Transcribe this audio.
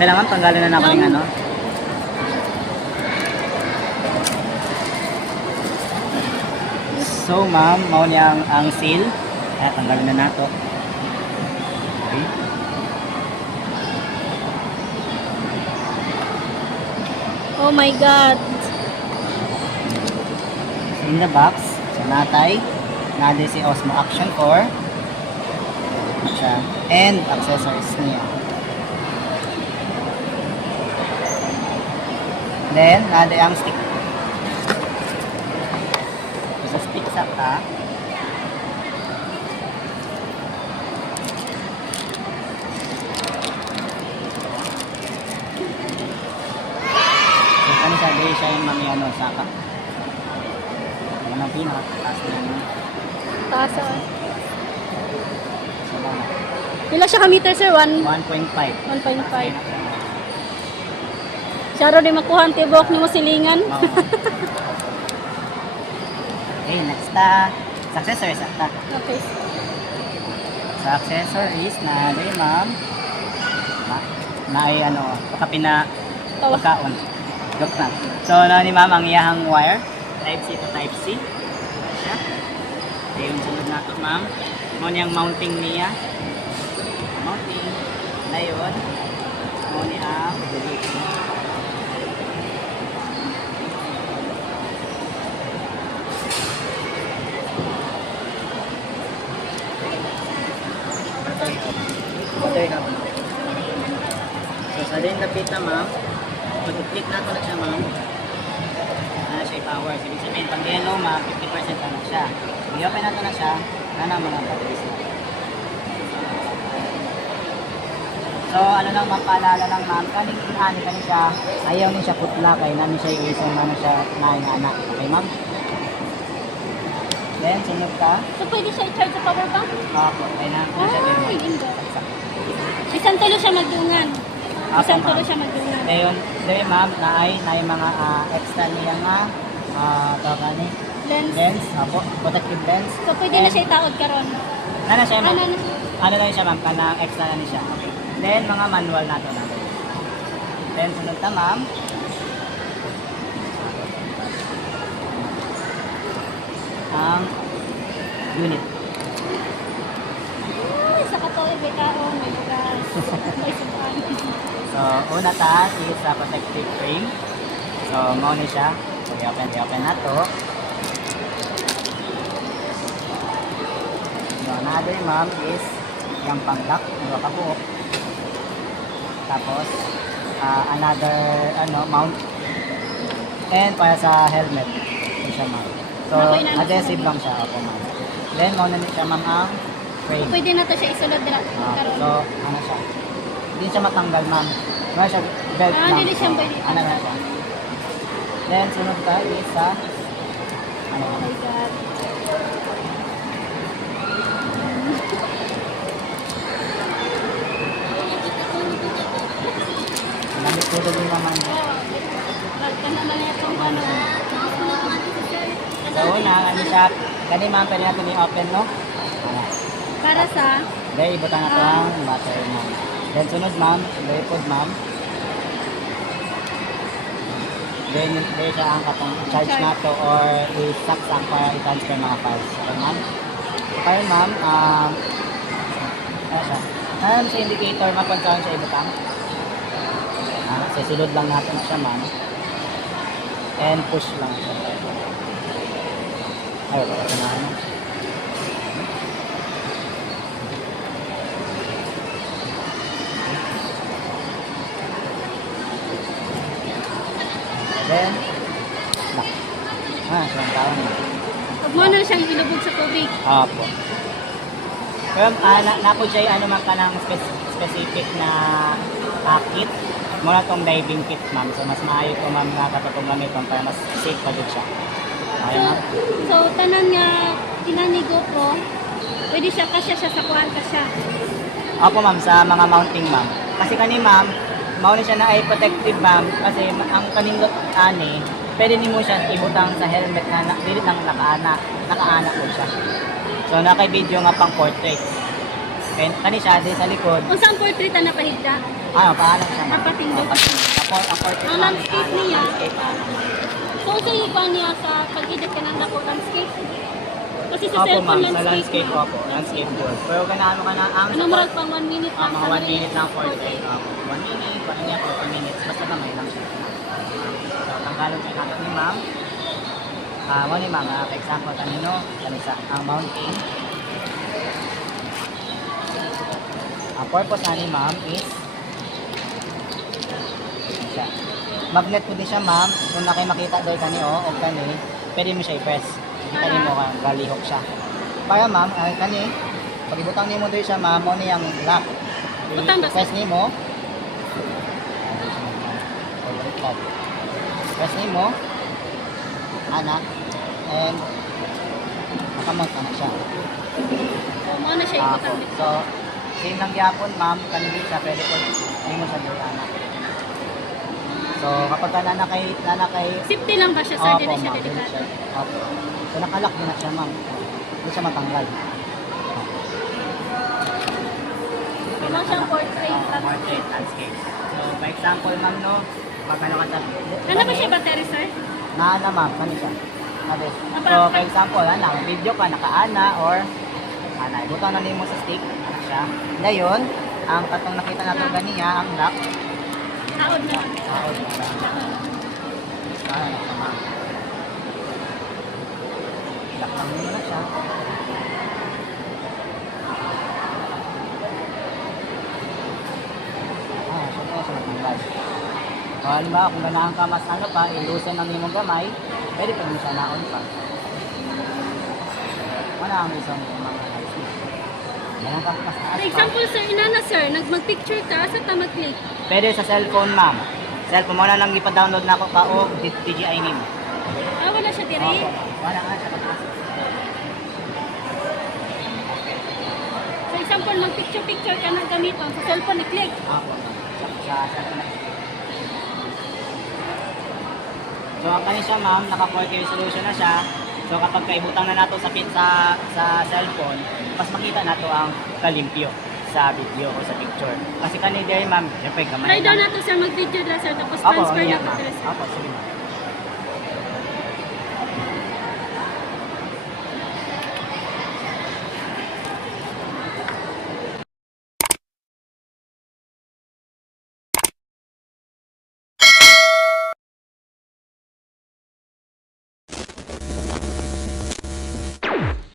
Okay lang ma'am, tanggalin na namin yung ano. So ma'am, mao niya ang, ang seal. Kaya tanggalin na nato. Okay. Oh my God. In the box, so natay, nade si Osmo Action Core. Siya. And accessories niya. Then, nade ang stick. Sa stick sa ka. So, kani sa day siya yung mami ano, saka. Yan ang pinakataas niya. no? Taas ah. So, lang. Pila siya ka meter sir? 1, 1.5. 1.5. Siya ro di makuha ang tibok ni mo silingan. Oo. okay, next ta. Successors ta. Okay. Sa accessories na day ma'am. Na, na ay ano, pakapina Tawa. pagkaon. Joke lang. So, na ni ma'am ang iyahang wire. Type C to type C. Siya. Okay, yung sunod na to ma'am. Mo niyang mounting niya. Mounting. Na yun. Mo niya ang Na po. So, sa din lapita, ma'am. Pag-click na ito na siya, ma'am. Ano siya i-power. So, ibig sabihin, pag yellow, ma'am, 50% na siya. I-open na ito na siya. Nana mga batteries na. So, ano lang ma'am, paalala lang ma'am, kaning ano kaning siya, ayaw niya siya putla, kaya namin siya iisang ano siya naingana. Okay ma'am? Then, sunod ka. So pwede siya i-charge sa power bank? Opo, kaya na. Ano Ay, hindi. Isang tulo siya magdungan. Apo, Isang tulo siya magdungan. Ngayon, dahil ma'am, na ay, na yung mga ah, extra niya nga, ah, tawag ni, Lens. lens, apo, protective lens. So pwede na siya itaod karon. Ano siya, ma'am? Ano na? Ano lang siya, ma'am, kanang extra na ni siya. Then, mga manual na to na. Then, sunod na, ma'am. Ang unit. Katoy, may kaon, may bugas. May supan. So, una ta is sa protective frame. So, ni siya. So, i-open, i-open na to. So, another ma'am is yung pang-lock, yung kabuo. Tapos, ah, another ano mount. And para sa helmet. Ito siya ma'am. So, adhesive lang siya ako ma'am. Then, mao na ni siya ma'am ang frame. Pwede na to siya isulod na Ah, so, ano siya? Hindi siya matanggal, ma'am. Ano siya? Belt Ah, hindi siya So, pwede Ano na siya? Then, sunod tayo is sa, ano Oh my God. Lamit ko din naman. Oh, Basta naman itong ano. So, una, ano siya? Kani, ma'am, pwede natin i-open, no? Ano? Para sa Then, ibutan na ito Ah. ang battery, ma'am. Then, sunod, ma'am. Very good, ma'am. Then, then siya ang katong charge na to or i-saksak para i-transfer mga files. Okay, ma'am? Okay, ma'am. Um, ano siya? Ano sa indicator, saan siya ibutang? Ah, sa silod lang natin na siya, ma'am. And push lang siya. Ay, wala na ano. Then, lock. Ah, siyang taon na. Huwag mo na siyang ilubog sa tubig. Apo. Pero ah, na, napo siya ano man ka ng spec- specific na ah, kit. Muna tong diving kit, ma'am. So, mas maayo ko, ma'am, na katapong gamiton para mas safe pa din siya. Okay, So, so tanan nga tinani GoPro, pwede siya kasya siya sa kuhan kasya. Opo, ma'am, sa mga mounting, ma'am. Kasi kani, ma'am, mauni siya na ay protective, ma'am. Kasi ang kanindot ani, pwede ni mo siya ibutang sa helmet na, dili lang nakaana. Nakaana po siya. So, naka-video nga pang portrait. Kaya kani siya, di sa likod. Unsang portrait na nakahigda? Ano, paano siya? ma'am? Napatindog. Napatindog. Ang portrait Ang namin, landscape ano, niya? landscape, ano. So, unsang iba niya sa pag-edit ka ng dako landscape? Kasi sa Opo cellphone ma'am, sa landscape, landscape opo, landscape board. Pero ganano ka na ang Ano mo pang 1 minute Ah, lang? mga sa 1 minute lang portrait. day. Um, 1 minute, 1 minute, or 2 minutes. Basta kamay lang siya. Tanggalon siya natin ni ma'am. Ah, mo ni ma'am, ah, for example, kanino, kanisa, ang mountain. Ang purpose na ni ma'am is siya. Magnet po din siya ma'am. Kung na kayo makita dahil kani o, o kani, pwede mo siya i-press. Kani mo ka, galihok siya. Kaya ma'am, ay kani, pag ibutang nimo doon siya ma'am, mo niyang lock. Butang ba siya? Press nimo. Press nimo. Anak. And nakamount na siya. Mo na siya Ako. ibutang dito. So, same lang yapon, ma'am, kanili siya, pwede po, hindi mo siya dulana. So, kapag ka nanakay, nanakay, Safety lang ba siya, sir? Opo, Hindi siya ma'am, delikado. siya. Opo. So, nakalak din na siya, ma'am. Hindi siya matanggal. Ano siyang portrait Uh, landscape? portrait landscape. So, for example, ma'am, no, pag ano ka sa... Ano ba siya battery, sir? Naana, ma'am, ano siya? Sabi. Ah, So, for example, ana, video ka, nakaana, or ana, ibutang na mo sa stick, ana siya. Ngayon, ang katong nakita natin ganiya, ang lock, Haod na. Sahod na lang. Ah, ano ka, ma'am? Lakang mo na siya. Ah, siya na siya natanggal. O, halimbawa, kung ganahan ka mas ano pa, ilusin ang imong gamay, pwede pa mo siya naon pa. Wala ang isang mga. Ganahan ka mas taas For example, sir, inana, sir, nag mag-picture ka, sa ta mag-click. Pwede sa cellphone, ma'am. Cellphone mo na lang ipa-download na ako pa o DJI name. Ah, wala siya dire. Opo. Wala nga siya pataas. For example, mag-picture-picture ka ng gamiton, sa cellphone, i-click. Opo. Sa sa cellphone. na- So, ang kanin siya, ma'am, naka 4K resolution na siya. So, kapag kaibutang na nato sa pin sa sa cellphone, mas makita nato ang kalimpyo sa video o sa picture. Kasi kanina dahil, ma'am, syempre gamay. Try daw nato, sir, mag-video na, sir, tapos Opo, transfer iya, na ma'am. to, sir. Opo, sige, ma'am.